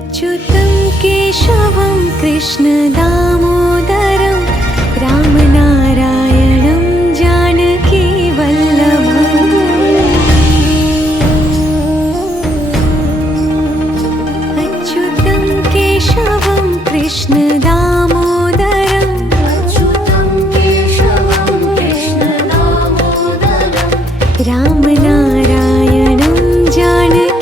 अच्युतं केशवं कृष्णदामोदरं रामनारायणं जानकीवल्लभम्। अच्युतं केशवं कृष्णदामोदरं रामनारायणं जानकीवल्लभम्।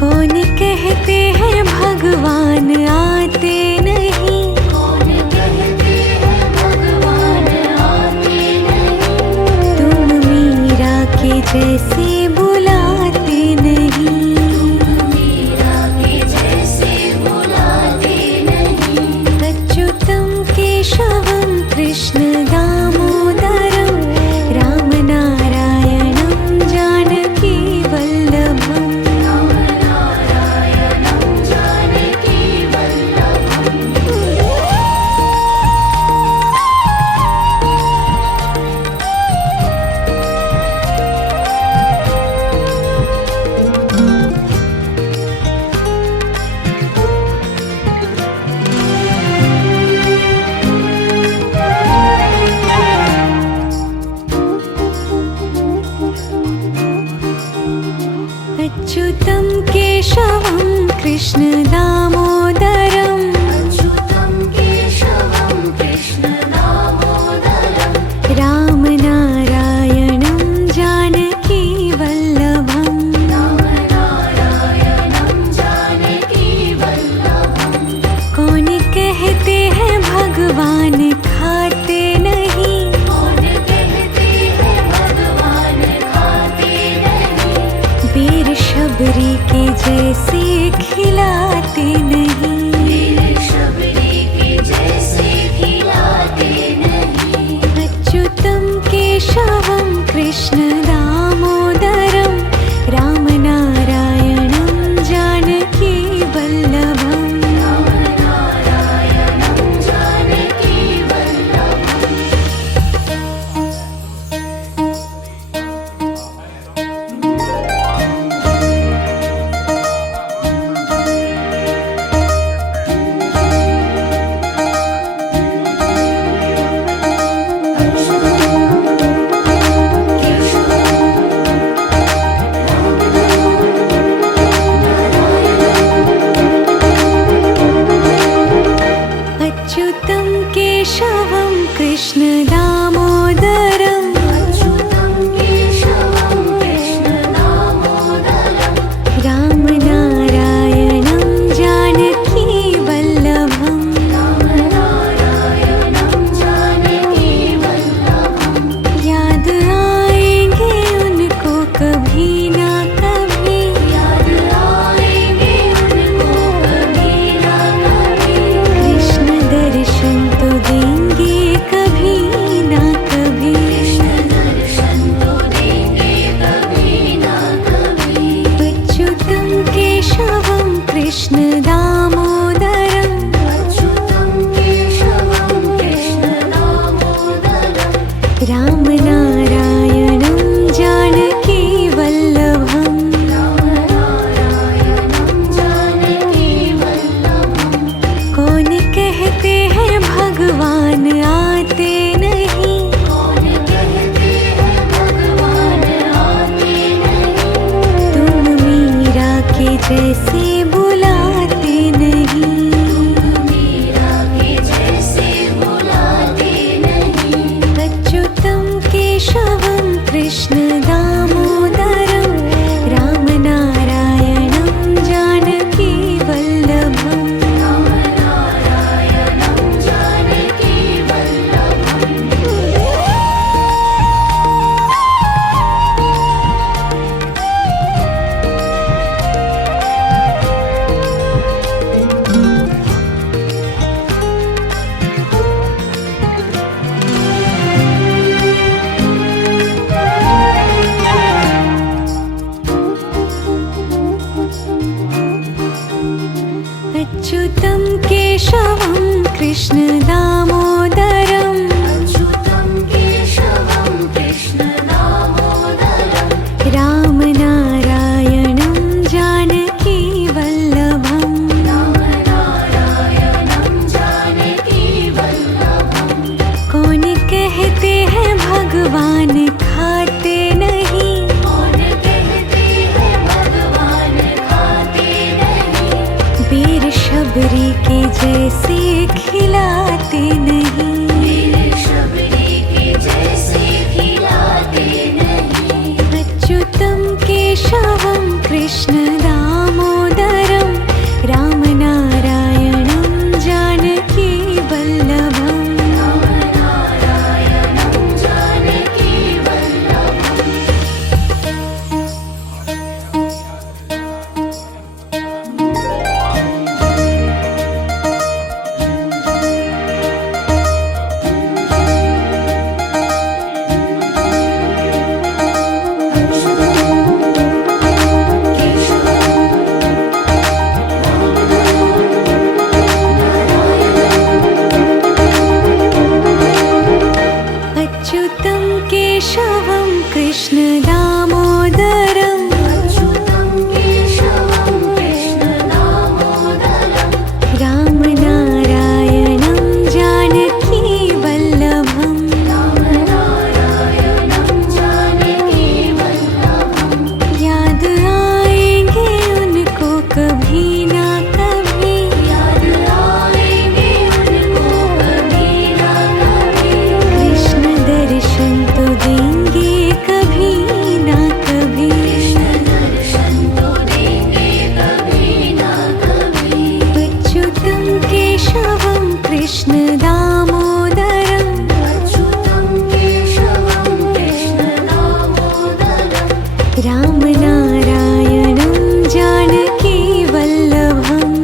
कौन कहते हैं भगवान आते नहीं, तुम मीरा के जैसे बुलाते नहीं। अच्युतं केशवं कृष्णदामोदरं रामनारायणं जानकीवल्लभम्। अच्युतं केशवं कृष्णदामोदरं रामनारायणं जानकीवल्लभम्। कौन कहते हैं भगवान खाते नहीं, बेर शबरी के जैसे खिलाते नहीं। अच्युतं केशवं कृष्णदामोदरं रामनारायणं जानकीवल्लभम्। अच्युतं केशवं कृष्णदामोदरं रामनारायणं जानकीवल्लभम्। याद आएंगे उनको कभी ना कभी, कृष्ण दर्शन तो देंगे कभी ना कभी। अच्युतं केशवं कृष्णदामोदरं रामनारायणं जानकीवल्लभम्। कौन कहते हैं भगवान आते नहीं, तुम मीरा के जैसे बुलाते नहीं। अच्युतं केशवं कृष्णदामोदरं रामनारायणं जानकीवल्लभम्। अच्युतं केशवं कृष्णदामोदरं कृष्ण दामोदरं रामनारायणं जानकी वल्लभम् अच्युतं केशवं कृष्ण दामोदरं रामनारायणं जानकी वल्लभम् याद आएंगे उनको कभी ना कभी कृष्ण दर्शन तो देंगे कभी ना कभी अच्युतं केशवं कृष्ण दामोदरं रामनारायणं जानकी वल्लभम्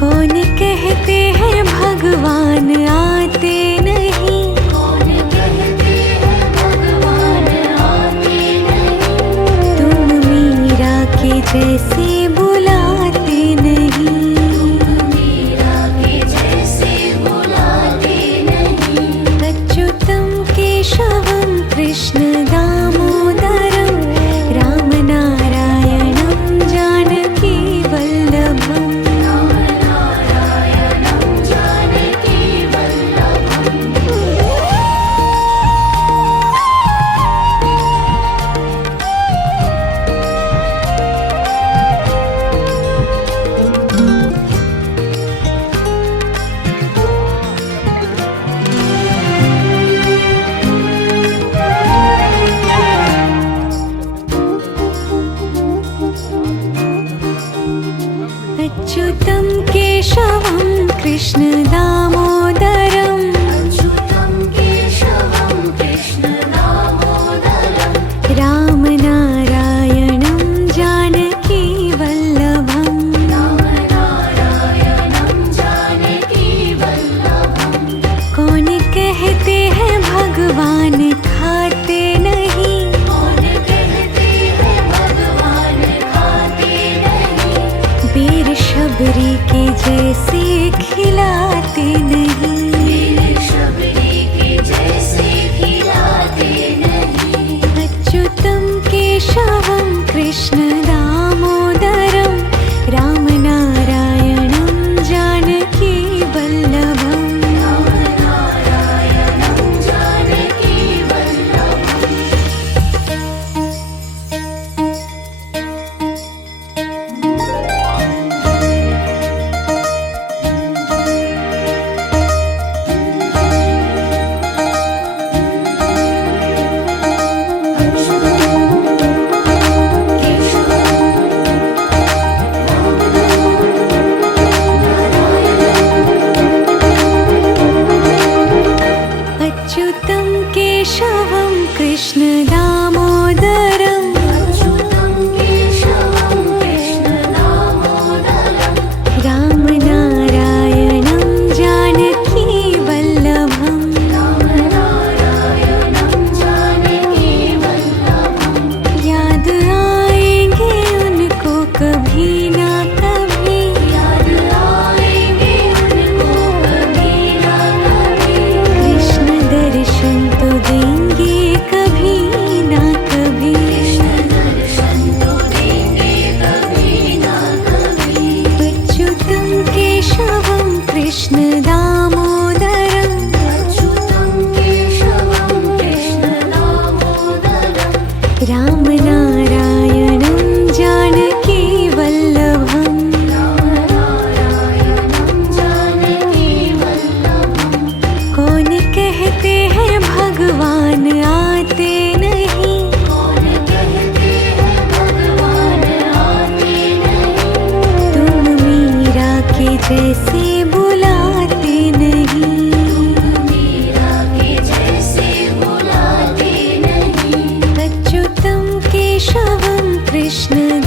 कौन कहते हैं भगवान आते नहीं तुम मीरा के जैसे बुलाते नहीं अच्युतं केशवं कृष्ण दामोदरं रामनारायणं जानकी वल्लभम् अच्युतं केशवं कृष्ण दामोदरं रामनारायणं जानकी वल्लभम् कौन कहते हैं भगवान खाते नहीं वीर शबरी के जैसे खिलाते नहीं अच्युतं केशवं कृष्ण दामोदरं रामनारायणं जानकी वल्लभम् कृष्ण